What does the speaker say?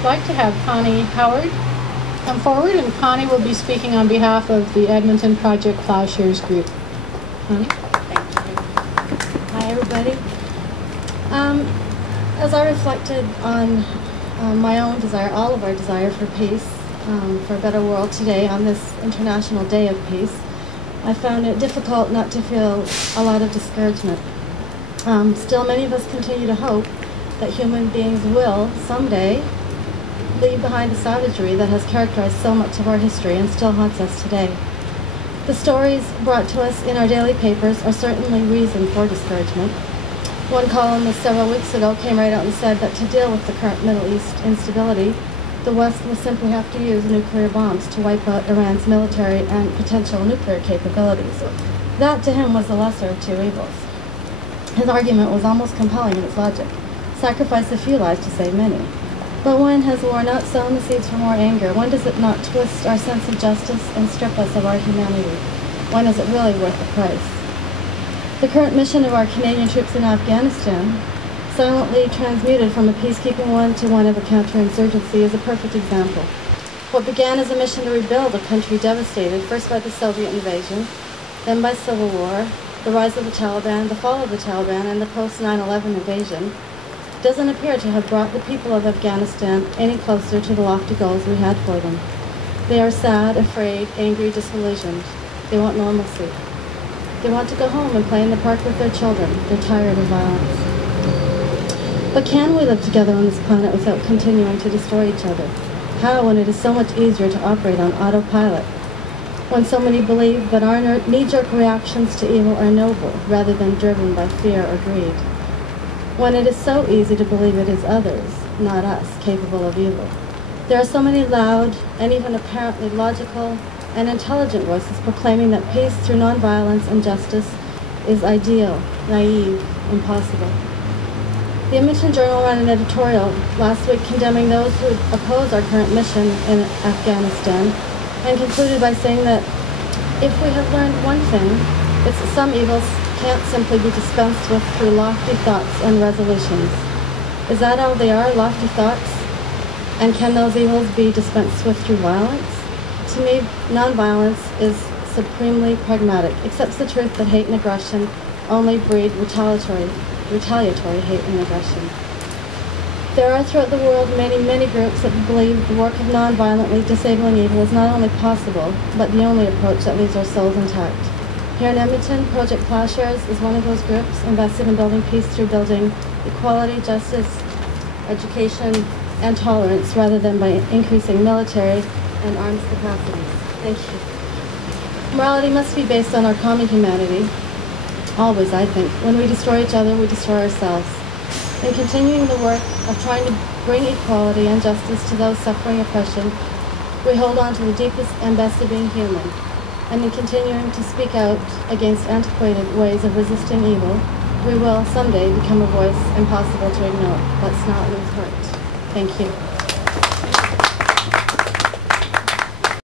I'd like to have Connie Howard come forward, and Connie will be speaking on behalf of the Edmonton Project Ploughshares group. Connie? Thank you. Hi, everybody. As I reflected on my own desire, all of our desire for peace, for a better world today on this International Day of Peace, I found it difficult not to feel a lot of discouragement. Still, many of us continue to hope that human beings will someday leave behind the savagery that has characterized so much of our history and still haunts us today. The stories brought to us in our daily papers are certainly reason for discouragement. One columnist several weeks ago came right out and said that to deal with the current Middle East instability, the West will simply have to use nuclear bombs to wipe out Iran's military and potential nuclear capabilities. That to him was the lesser of two evils. His argument was almost compelling in its logic. Sacrifice a few lives to save many. But when has war not sown the seeds for more anger? When does it not twist our sense of justice and strip us of our humanity? When is it really worth the price? The current mission of our Canadian troops in Afghanistan, silently transmuted from a peacekeeping one to one of a counterinsurgency, is a perfect example. What began as a mission to rebuild a country devastated, first by the Soviet invasion, then by civil war, the rise of the Taliban, the fall of the Taliban, and the post-9/11 invasion, doesn't appear to have brought the people of Afghanistan any closer to the lofty goals we had for them. They are sad, afraid, angry, disillusioned. They want normalcy. They want to go home and play in the park with their children. They're tired of violence. But can we live together on this planet without continuing to destroy each other? How, when it is so much easier to operate on autopilot? When so many believe that our knee-jerk reactions to evil are noble rather than driven by fear or greed? When it is so easy to believe it is others, not us, capable of evil? There are so many loud and even apparently logical and intelligent voices proclaiming that peace through nonviolence and justice is ideal, naive, impossible. The Edmonton Journal ran an editorial last week condemning those who oppose our current mission in Afghanistan, and concluded by saying that if we have learned one thing, it's that some evils can't simply be dispensed with through lofty thoughts and resolutions. Is that all they are, lofty thoughts? And can those evils be dispensed with through violence? To me, nonviolence is supremely pragmatic, accepts the truth that hate and aggression only breed retaliatory hate and aggression. There are throughout the world many groups that believe the work of non-violently disabling evil is not only possible, but the only approach that leaves our souls intact. Here in Edmonton, Project Ploughshares is one of those groups invested in building peace through building equality, justice, education, and tolerance, rather than by increasing military and arms capacities. Thank you. Morality must be based on our common humanity. Always, I think. When we destroy each other, we destroy ourselves. In continuing the work of trying to bring equality and justice to those suffering oppression, we hold on to the deepest and best of being human. And in continuing to speak out against antiquated ways of resisting evil, we will someday become a voice impossible to ignore. Let's not lose heart. Thank you.